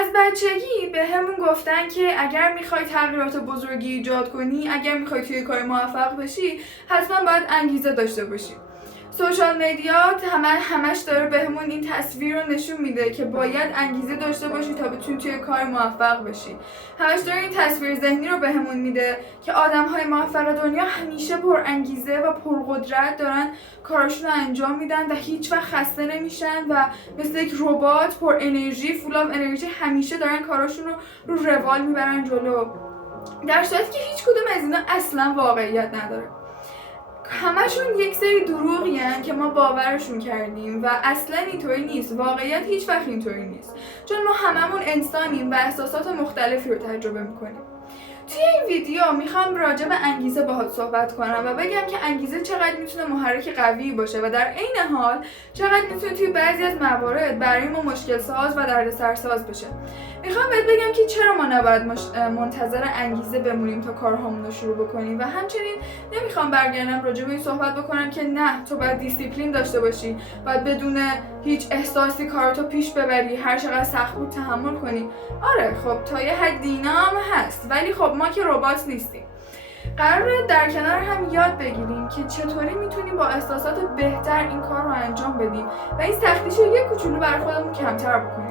از بچگی به همون گفتن که اگر میخوای تغییرات بزرگی ایجاد کنی، اگر میخوای توی کار موفق بشی، حتما باید انگیزه داشته باشی. سوشال مدیا همش داره بهمون این تصویر رو نشون میده که باید انگیزه داشته باشی تا بتونی توی کار موفق بشی. همش داره این تصویر ذهنی رو بهمون میده که آدم‌های موفق دنیا همیشه پر انگیزه و پرقدرت دارن کارشون رو انجام میدن و هیچ وقت خسته نمیشن و مثل یک ربات پر انرژی، فول آف انرژی، همیشه دارن کاراشون رو روال میبرن جلو. در صورتی که هیچ کدوم از اینا اصلا واقعیت نداره. همشون یک سری دروغی هستن که ما باورشون کردیم و اصلا اینطوری نیست. واقعیت هیچ وقت اینطوری نیست، چون ما هممون انسانیم و احساسات مختلفی رو تجربه میکنیم. توی این ویدیو میخوام راجع به انگیزه باهات صحبت کنم و بگم که انگیزه چقدر میتونه محرک قوی باشه و در عین حال چقدر میتونه توی بعضی از موارد برای ما مشکل ساز و دردسرساز بشه. میخوام بهت بگم که چرا ما نباید منتظر انگیزه بمونیم تا کارهامون رو شروع بکنیم و همچنین نمیخوام برگردم راجع به این صحبت بکنم که نه، تو باید دیسیپلین داشته باشی، باید بدون هیچ احساسی کارتو پیش ببری، هر چقدر سخت بود تحمل کنی. آره خب تا یه حدی اینا هم هست، ولی خب ما که ربات نیستیم. قراره در کنار هم یاد بگیریم که چطوری میتونیم با احساسات بهتر این کار رو انجام بدیم و این سختیشو یه کوچولو برای خودمون کمتر بکنیم.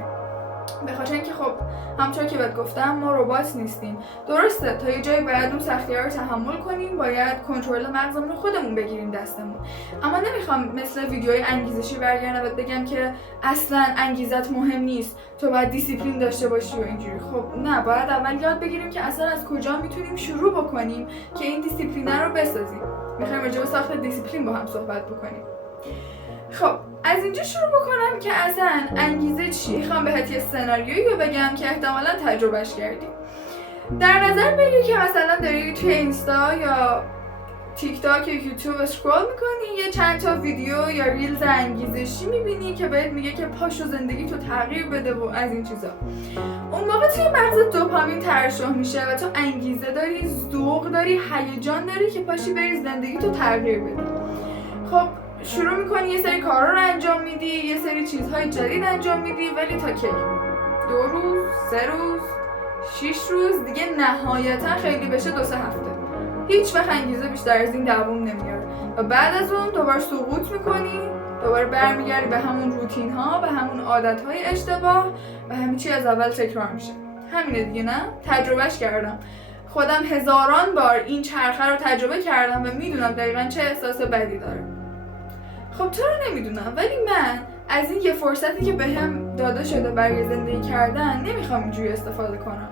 به خاطر اینکه خب همونطور که بهت گفتم ما ربات نیستیم. درسته تا یه جایی باید اون سختی‌ها رو تحمل کنیم، باید کنترل مغزمون رو خودمون بگیریم دستمون. اما نمیخوام مثل ویدیوهای انگیزشی برگردم و بگم که اصلا انگیزت مهم نیست، تو باید دیسیپلین داشته باشی و اینجوری. خب نه، باید اول یاد بگیریم که اصلا از کجا میتونیم شروع بکنیم که این دیسیپلین رو بسازیم. میخوایم راجع به ساخت دیسیپلین با هم صحبت بکنیم. خب از اینجا شروع بکنم که اصلا انگیزه چیه. میخوام بهت یه سناریویی رو بگم که احتمالاً تجربهش کردی. در نظر بگیر که مثلا داری توی اینستا یا تیک تاک یا یوتیوب اسکرول میکنی، یه چند تا ویدیو یا ریلز انگیزشی میبینی که بهت میگه که پاشو زندگی تو تغییر بده و از این چیزا. اون موقع توی مغزت دوپامین ترشح میشه و تو انگیزه داری، ذوق داری، هیجان داری که پاشی بری زندگی تو تغییر بدی. خب شروع میکنی یه سری کارا رو انجام میدی، یه سری چیزهای جدید انجام میدی، ولی تا کی؟ 2 روز، 3 روز، 6 روز، دیگه نهایتا خیلی بشه 2-3 هفته. هیچ وقت انگیزه بیشتر از این دوام نمیاره و بعد از اون دوباره سقوط میکنی، دوباره برمیگردی به همون روتین ها، به همون عادت های اشتباه و همه چی از اول تکرار میشه. همینه دیگه، نه؟ تجربهش کردم. خودم هزاران بار این چرخه رو تجربه کردم و میدونم دقیقاً چه احساس بدی داره. خب تو رو نمیدونم، ولی من از این یه فرصتی که بهم داده شده برای زندگی کردن نمیخوام اینجوری استفاده کنم.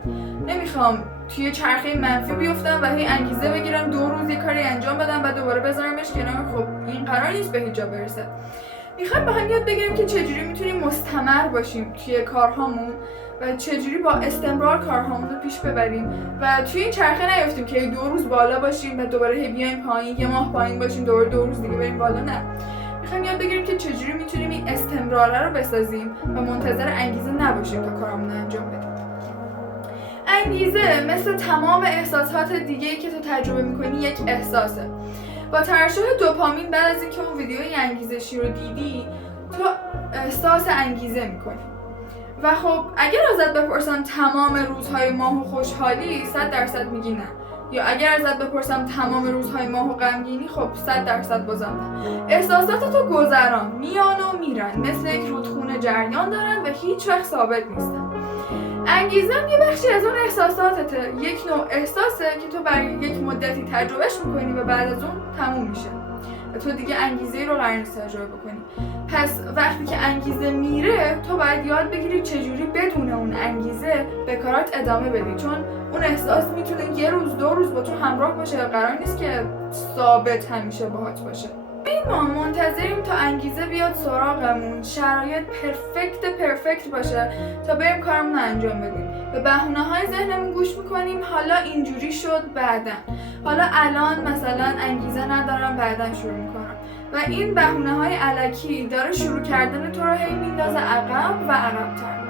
نمیخوام توی چرخه منفی بیفتم و هی انگیزه بگیرم 2 روز یه کاری انجام بدم بعد دوباره بذارمش کنار. خب این قرار نیست به هیچ جا برسه. میخوام با هم یاد بگیریم که چجوری میتونیم مستمر باشیم توی کارهامون و چجوری با استمرار کارهامون رو پیش ببریم و توی این چرخه نیفتیم که 2 روز بالا باشیم و دوباره هی بیایم پایین، یه ماه پایین باشیم، دوباره 2 روز دیگه بریم بالا. نه، میخوایم یاد بگیریم که چجوری میتونیم این استمراره رو بسازیم و منتظر انگیزه نباشیم تا کارمون رو انجام بدیم. انگیزه مثل تمام احساسات دیگه‌ای که تو تجربه میکنی یک احساسه. با ترشح دوپامین بعد از اینکه اون ویدیوی انگیزشی رو دیدی، تو احساس انگیزه میکنی. و خب اگر ازت بپرسم تمام روزهای ماهو خوشحالی، 100% میگی نه. یا اگر ازت بپرسم تمام روزهای ماهو غمگینی، خب 100% بازم نه. احساسات تو گذران، میان و میرن، مثل یک رودخونه جریان دارن و هیچ وقت ثابت نیستن. انگیزه هم یه بخشی از اون احساساتته. یک نوع احساسه که تو برای یک مدتی تجربهش میکنی و بعد از اون تموم میشه و تو دیگه انگیزه رو قرار نیست تجربه بکنی. پس وقتی که انگیزه میره، تو باید یاد بگیری چجوری بدون اون انگیزه به کارات ادامه بدی، چون اون احساس میتونه 1 روز 2 روز با تو همراه باشه و قرار نیست که ثابت همیشه باهات باشه. ما منتظریم تا انگیزه بیاد سراغمون، شرایط پرفکت باشه تا بریم کارمون رو انجام بدیم. به بهونه‌های ذهنمون گوش میکنیم، حالا اینجوری شد بعدن، حالا الان مثلا انگیزه ندارم بعدن شروع میکنم و این بهونه‌های الکی داره شروع کردن تو رو هی میندازه عقب و عقب‌تر.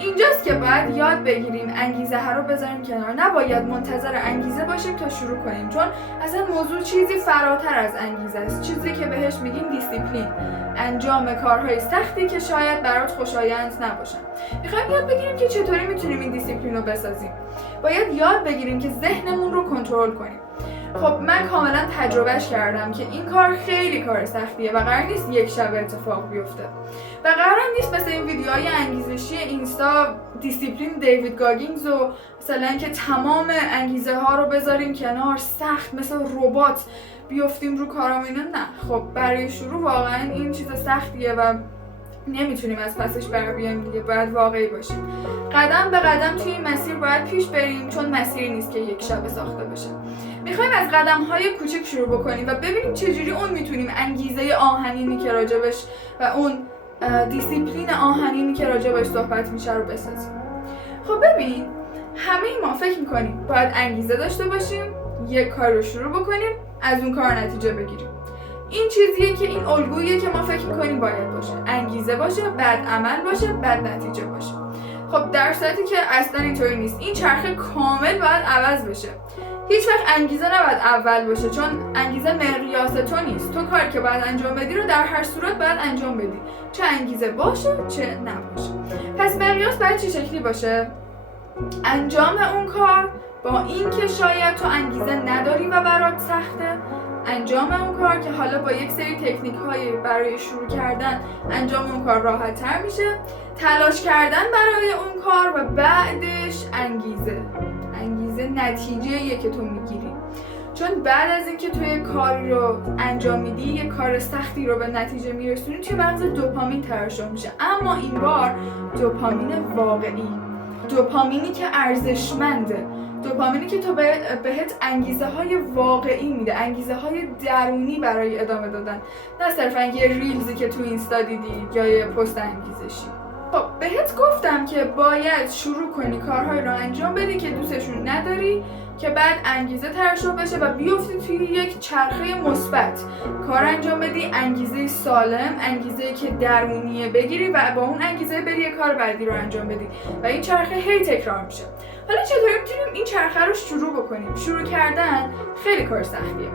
اینجاست که باید یاد بگیریم انگیزه ها رو بذاریم کنار. نباید منتظر انگیزه باشیم تا شروع کنیم، چون اصلا موضوع چیزی فراتر از انگیزه است، چیزی که بهش میگیم دیسیپلین، انجام کارهای سختی که شاید برات خوشایند نباشن. میخوایم یاد بگیریم که چطوری میتونیم این دیسیپلین رو بسازیم. باید یاد بگیریم که ذهنمون رو کنترل کنیم. خب من کاملا تجربهش کردم که این کار خیلی کار سختیه و قرار نیست یک شب اتفاق بیفته و قرار نیست مثل این ویدیوهای انگیزشی اینستا دیسیپلین دیوید گاگینز و مثلا که تمام انگیزه ها رو بذاریم کنار، سخت مثل ربات بیفتیم رو کارام اینا. نه، خب برای شروع واقعا این چیز سختیه و نمیتونیم از پسش بر بیایم دیگه. باید واقعی باشیم، قدم به قدم توی این مسیر باید پیش بریم، چون مسیری نیست که یک شب ساخته بشه. میخوایم از قدم‌های کوچک شروع بکنیم و ببینیم چجوری اون میتونیم انگیزه آهنینی که راجبش و اون دیسیپلین آهنینی که راجبش صحبت میشه رو بسازیم. خب ببین، همه ما فکر میکنیم باید انگیزه داشته باشیم، یک کار رو شروع بکنیم، از اون کار نتیجه بگیریم. این چیزیه که این الگوییه که ما فکر میکنیم باید باشه، انگیزه باشه، بعد عمل باشه، بعد نتیجه باشه. خب در صورتی که اصلا اینطوری نیست. این چرخه کامل باید عوض بشه. هیچ وقت انگیزه نباید اول باشه، چون انگیزه مقیاس تو نیست. تو کاری که باید انجام بدی رو در هر صورت باید انجام بدی، چه انگیزه باشه چه نباشه. پس مقیاس باید چه شکلی باشه؟ انجام اون کار با این که شاید تو انگیزه نداری و برات سخته، انجام اون کار که حالا با یک سری تکنیک های برای شروع کردن انجام اون کار راحت تر میشه، تلاش کردن برای اون کار و بعدش انگیزه نتیجه‌ایه که تو میگیری. چون بعد از اینکه توی کاری رو انجام میدی، یک کار سختی رو به نتیجه میرسونی، توی مغز دوپامین ترشح میشه، اما این بار دوپامین واقعی، دوپامینی که ارزشمنده، دوپامینی که تو بهت انگیزه های واقعی میده، انگیزه های درونی برای ادامه دادن، نه صرفا یه ریلزی که تو اینستا دیدی یا یه پست انگیزشی. خب بهت گفتم که باید شروع کنی کارهای رو انجام بدی که دوستشون نداری، که بعد انگیزه ترشح بشه و بیفتی توی یک چرخه مثبت. کار انجام بدی، انگیزه سالم، انگیزه که درونیه بگیری و با اون انگیزه بری یک کار بعدی رو انجام بدی و این چرخه هی تکرار میشه. حالا چطوری میتونیم این چرخه رو شروع بکنیم؟ شروع کردن خیلی کار سختیه.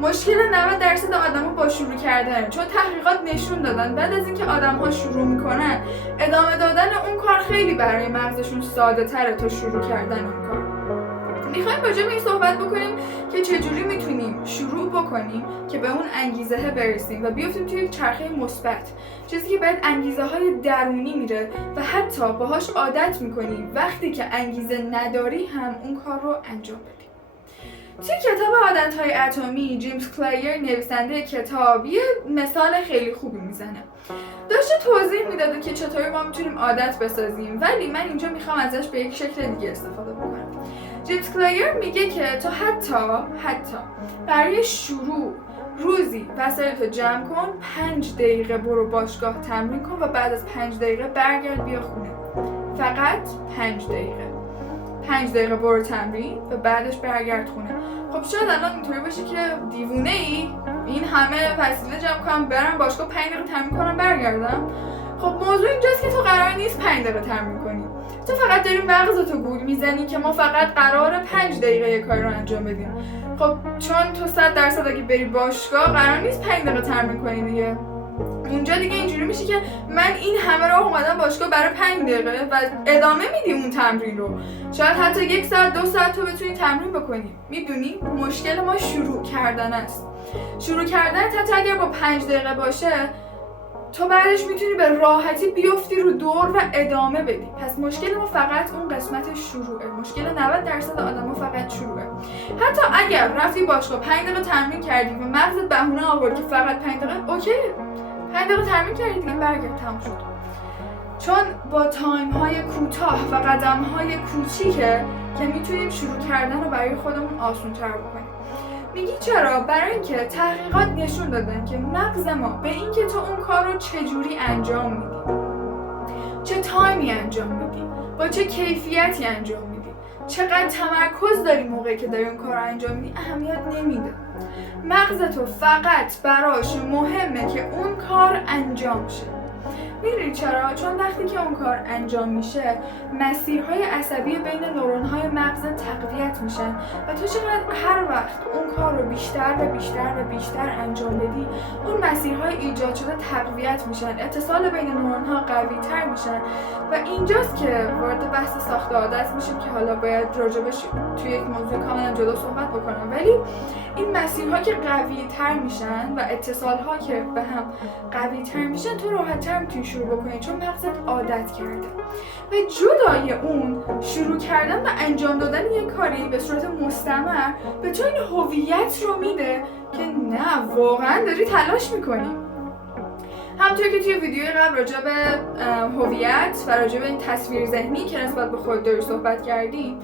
مشکل 90% آدما با شروع کردن، چون تحقیقات نشون دادن بعد از اینکه آدم‌ها شروع میکنن، ادامه دادن اون کار خیلی برای مغزشون ساده تره تا شروع کردن اون کار. میخوایم راجع به این صحبت بکنیم که چجوری میتونیم شروع بکنیم که به اون انگیزه برسیم و بیافتیم توی یک چرخه مثبت، چیزی که بعد انگیزه های درونی میره و حتی باهاش عادت میکنیم وقتی که انگیزه نداری هم اون کار رو انجام بدیم. توی کتاب عادت‌های اتمی، جیمز کلیر نویسنده کتاب یه مثال خیلی خوبی میزنه. داشته توضیح میداده که چطوری ما میتونیم عادت بسازیم، ولی من اینجا میخوام ازش به یک شکل دیگه استفاده بکنم. جیمز کلیر میگه که تو حتی برای شروع روزی وسایلتو جمع کن، 5 دقیقه برو باشگاه تمرین کن و بعد از 5 دقیقه برگرد بیا خونه. فقط 5 دقیقه برو تمرین و بعدش برگرد خونه. خب شاید الان اینطوری باشه که دیوونه ای، این همه وسیله جمع کنم برم باشگاه 5 دقیقه تمرین کنم برگردم. خب موضوع اینجاست که تو قرار نیست 5 دقیقه تمرین کنی، تو فقط داری مغزتو گول میزنی که ما فقط قراره 5 دقیقه یک کار رو انجام بدیم. خب چون تو 100% اگه بری باشگاه قرار نیست 5 دقیقه تمرین کنی دیگه. اونجا دیگه اینجوری میشه که من این همه راه اومدم باشگاه برای 5 دقیقه و ادامه میدی اون تمرین رو. شاید حتی 1 ساعت 2 ساعت تو بتونی تمرین بکنی. میدونی مشکل ما شروع کردن است. شروع کردن حتی اگر با 5 دقیقه باشه، تو بعدش میتونی به راحتی بیفتی رو دور و ادامه بدی. پس مشکل ما فقط اون قسمت شروعه. مشکل 90% آدما فقط شروعه. حتی اگر رفتی باشگاه 5 دقیقه تمرین کردی و مغزت بهونه آورد که فقط 5 دقیقه، اوکی، 5 دقیقه تمرین کردی دیگه، برگرد، تموم شد. چون با تایم های کوتاه و قدم های کوچیکه که میتونیم شروع کردن رو برای خودمون آسان تر بکنیم. میگی چرا؟ برای اینکه تحقیقات نشون دادن که مغز ما به اینکه تو اون کار رو چجوری انجام میدی، چه تایمی انجام میدی، با چه کیفیتی انجام میدی، چقدر تمرکز داری موقعی که داری اون کار رو انجام میدی، اهمیت نمیده. مغز تو فقط براش مهمه که اون کار انجام شه. میدونید چرا؟ چون وقتی که اون کار انجام میشه مسیرهای عصبی بین نورون‌های مغز تقویت میشن و تو چقدر هر وقت اون کار رو بیشتر و بیشتر و بیشتر انجام بدی اون مسیرهای ایجاد شده تقویت میشن، اتصال بین نورون‌ها قوی‌تر میشن و اینجاست که وارد بحث ساخت عادت میشیم که حالا باید راجبش توی یک موضوع کاملا جدا صحبت بکنم. ولی این مسیرها که قوی‌تر میشن و اتصال‌ها که به هم قوی‌تر میشن تو راحت‌تر میتونی شروع بکنی چون مغزت عادت کرده. و جدای اون شروع کردن و انجام دادن یک کاری به صورت مستمر به تو این هویت رو میده که نه واقعا داری تلاش میکنی. همونطور که توی ویدیو قبل راجع به هویت و راجع به این تصویر ذهنی که نسبت به خود داری صحبت کردیم،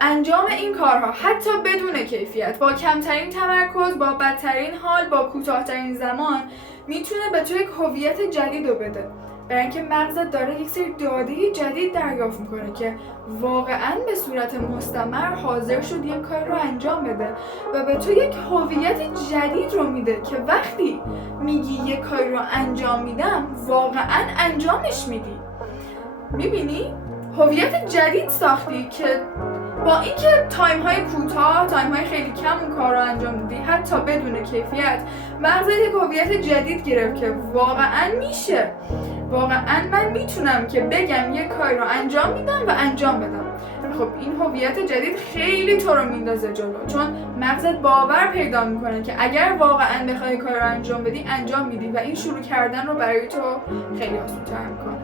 انجام این کارها حتی بدون کیفیت، با کمترین تمرکز، با بدترین حال، با کوتاه‌ترین زمان میتونه به تو یک هویت جدید رو بده. برای اینکه مغزت داره یک سری داده جدید دریافت میکنه که واقعا به صورت مستمر حاضر شد یک کار رو انجام بده و به تو یک هویت جدید رو میده که وقتی میگی یک کار رو انجام میدم واقعا انجامش میدی. میبینی؟ هویت جدید ساختی که با اینکه تایم های کوتاه، تایم های خیلی کم اون کار رو انجام میدی حتی بدون کیفیت، مغزت یک هویت جدید گرفت که واقعا میشه، واقعا من میتونم که بگم یک کار رو انجام میدم و انجام بدم. خب این هویت جدید خیلی تو رو میندازه جلو چون مغزت باور پیدا میکنه که اگر واقعا بخوای کار رو انجام بدی انجام میدی و این شروع کردن رو برای تو خیلی آسان‌تر میکنه.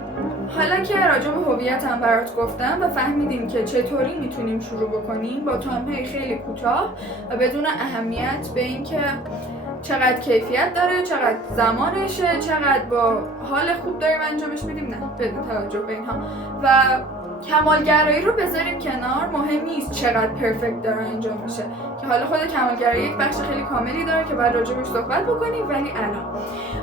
حالا که راجع به هویت هم برات گفتم و فهمیدیم که چطوری میتونیم شروع بکنیم با تایم‌های خیلی کوتاه و بدون اهمیت به اینکه چقدر کیفیت داره، چقدر زمانشه، چقدر با حال خوب داریم انجامش میدیم، نه بدون توجه به اینها و کمالگرایی رو بذاریم کنار. مهم نیست چقدر پرفکت داره انجام میشه که حالا خود کمالگرایی یک بخش خیلی کاملی داره که بعد راجبش صحبت بکنیم. ولی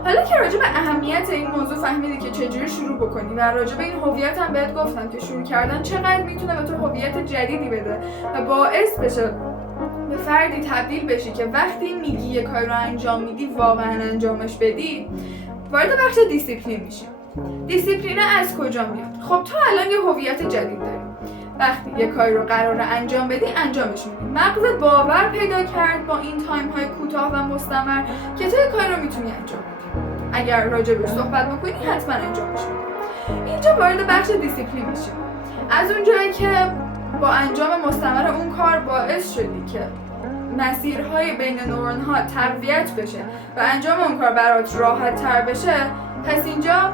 حالا که راجب اهمیت این موضوع فهمیدی که چجوری شروع بکنی و راجب این هویت هم بهت گفتم که شروع کردن چقدر میتونه به تو هویت جدیدی بده و باعث بشه به فردی تبدیل بشی که وقتی میگی یه کار رو انجام میدی واقعا انجامش بدی، وارد بخش دیسیپلین میشی. دیسیپلین از کجا میاد؟ خب تو الان یه هویت جدید داری. وقتی یه کاری رو قراره انجام بدی انجامش میدی. مغزت باور پیدا کرد با این تایم های کوتاه و مستمر که تو یه کاری رو میتونی انجام بدی. اگر راجبش صحبت بکنی حتما انجامش میدی. اینجا وارد بخش دیسیپلین میشی. از اونجایی که با انجام مستمر اون کار باعث شدی که مسیرهای بین نورون‌ها تقویت بشه و انجام اون کار برات راحت تر بشه، پس اینجا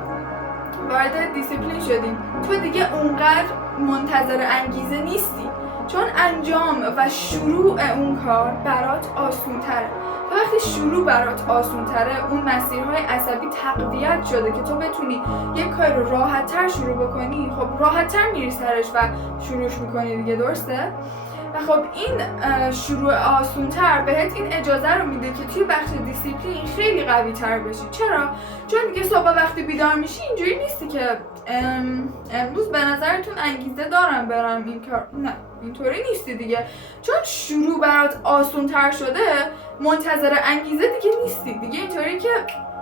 وارد دیسیپلین شدیم. تو دیگه اونقدر منتظر انگیزه نیستی چون انجام و شروع اون کار برات آسون تره. وقتی شروع برات آسون تره اون مسیرهای عصبی تقویت شده که تو بتونی یک کار رو راحت تر شروع بکنی. خب راحت تر میری سرش و شروعش میکنی دیگه، درسته؟ و خب این شروع آسون تر بهت این اجازه رو میده که توی بخش دیسیپلین خیلی قوی تر بشی. چرا؟ چون دیگه صبح وقتی بیدار میشی اینجوری نیستی که امروز به نظرتون انگیزه دارم برم این کار، نه اینطوری نیستی دیگه. چون شروع برات آسون تر شده منتظر انگیزه دیگه نیستی دیگه، اینطوری که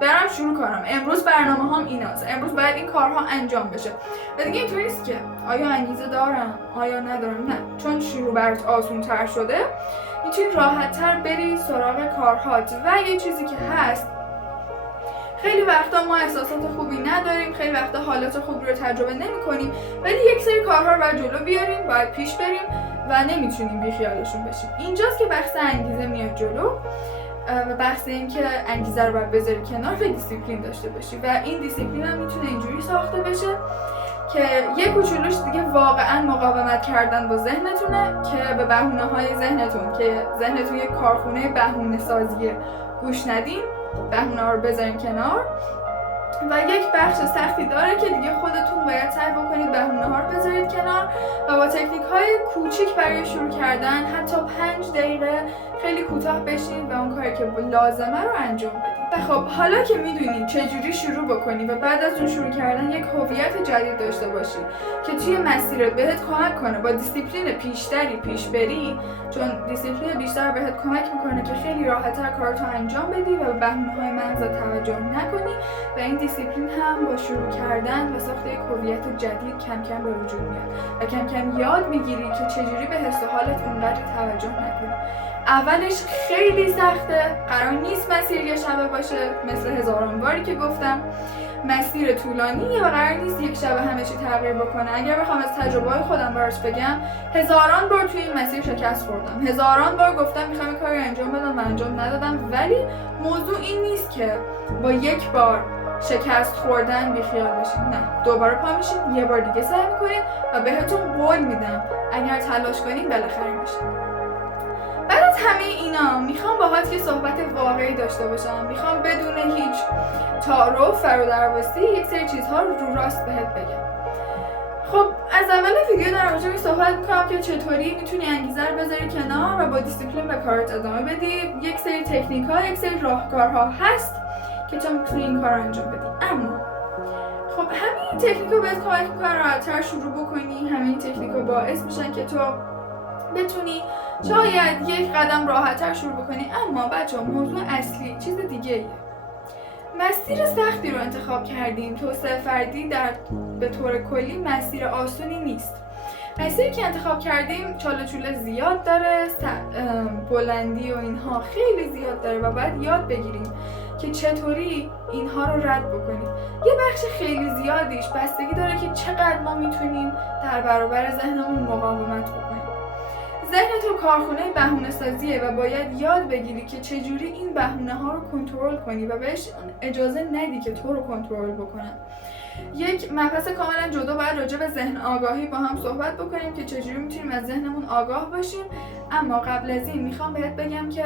برم شروع کنم، امروز برنامه هم ایناست، امروز باید این کارها انجام بشه و دیگه اینطوری نیست که آیا انگیزه دارم آیا ندارم، نه، چون شروع برات آسون تر شده میتونی راحت تر بری سراغ کارهات. و یه چیزی که هست، خیلی وقتا ما احساسات خوبی نداریم، خیلی وقتا حالات خوبی رو تجربه نمی کنیم، ولی یک سری کارها رو باید جلو بیاریم، باید پیش بریم و نمیتونیم بیخیالشون بشیم. اینجاست که بحث انگیزه میاد جلو و بحث این که انگیزه رو باید بذاری کنار و دیسیپلین داشته باشی. و این دیسیپلین هم میتونه اینجوری ساخته بشه که یه کوچولوش دیگه واقعا مقاومت کردن با ذهنتونه که به بهونه‌های ذهنتون، که ذهنتون یک کارخونه بهونه سازیه، گوش ندین، بهونه‌ها رو بذارین کنار. و یک بخش سختی داره که دیگه خودتون باید سعی بکنید بهونه‌ها رو بذارید کنار و با تکنیک‌های کوچیک برای شروع کردن حتی 5 دقیقه خیلی کوتاه بشین و اون کاری که لازمه رو انجام بدید. و خب حالا که میدونی چجوری شروع بکنی و بعد از اون شروع کردن یک هویت جدید داشته باشی که توی مسیرت بهت کمک کنه با دیسیپلین بیشتری پیش بری، چون دیسیپلین بیشتر بهت کمک میکنه که خیلی راحت‌تر کارتو انجام بدی و به بهونه‌های مغزت توجه نکنی و این دیسیپلین هم با شروع کردن و ساخت یک هویت جدید کم کم به وجود میاد و کم کم یاد میگیری که چجوری به حس و حالت اونقدر توجه نکنی. اولش خیلی سخته، قرار نیست مسیر یه شبه باشه، مثل هزاران باری که گفتم مسیر طولانیه و قرار نیست یک شبه همه چی تغییر بکنه. اگر بخوام از تجربه‌های خودم برات بگم، هزاران بار توی این مسیر شکست خوردم، هزاران بار گفتم میخوام این کاری انجام بدم و انجام ندادم، ولی موضوع این نیست که با یک بار شکست خوردن بیخیال بشید، نه، دوباره پا میشید، یه بار دیگه سعی میکنید و بهتون قول میدم اگر تلاش کنید بالاخره میشه. بعد از همه اینا میخوام باهات یه صحبت واقعی داشته باشم، میخوام بدون هیچ تعارف فرودرواسی یک سری چیزها رو راست بهت بگم. خب از اول ویدیو در موردش صحبت میکنم که چطوری میتونی انگیزه رو بذاری کنار و با دیسیپلین به کارت ادامه بدی. یک سری تکنیک‌ها، یک سری راهکارها هست که تو میتونی این کار رو انجام بدی. اما خب همین تکنیک‌ها بهت کمک میکنن راحت‌تر شروع بکنی، همین تکنیک‌ها باعث میشن که تو بتونی شاید یک قدم راحت‌تر شروع بکنی. اما بچه‌ها موضوع اصلی چیز دیگه‌ایه. مسیر سختی رو انتخاب کردیم. توسعه فردی به طور کلی مسیر آسونی نیست. مسیری که انتخاب کردیم چاله چوله زیاد داره، بلندی و اینها خیلی زیاد داره و باید یاد بگیریم که چطوری اینها رو رد بکنیم. یه بخش خیلی زیادیش بستگی داره که چقدر ما میتونیم در برابر ذهنمون مقاومت بکنیم. ذهن تو کارخونه بهونه سازیه و باید یاد بگیری که چجوری این بهونه ها رو کنترل کنی و بهش اجازه ندی که تو رو کنترل بکنن. یک مبحث کاملا جدا باید راجع به ذهن آگاهی با هم صحبت بکنیم که چجوری میتونیم از ذهنمون آگاه باشیم. اما قبل از این میخوام بهت بگم که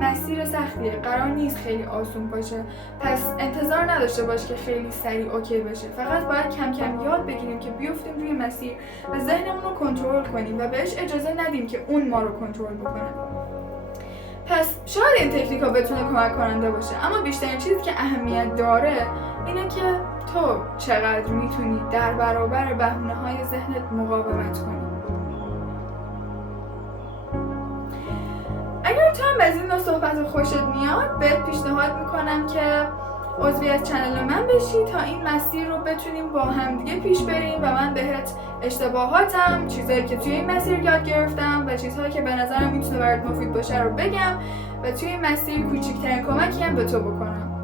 مسیر سختیه، قرار نیست خیلی آسون باشه، پس انتظار نداشته باش که خیلی سریع اوکی بشه. فقط باید کم کم یاد بگیریم که بیفتیم روی مسیر و ذهنمون رو کنترل کنیم و بهش اجازه ندیم که اون ما رو کنترل بکنه. پس شاید این تکنیک ها بتونه کمک کننده باشه، اما بیشترین چیزی که اهمیت داره اینه که تو چقدر میتونی در برابر بهونه های ذهنت مقاومت کنی. اگر تو هم از این نوع صحبت خوشت میاد، بهت پیشنهاد میکنم که عضوی از چنل من بشی تا این مسیر رو بتونیم با هم دیگه پیش بریم و من بهت اشتباهاتم، چیزایی که توی این مسیر یاد گرفتم و چیزهایی که به نظرم میتونه برات مفید باشه رو بگم و توی این مسیر کوچیکترین کمکی هم به تو بکنم.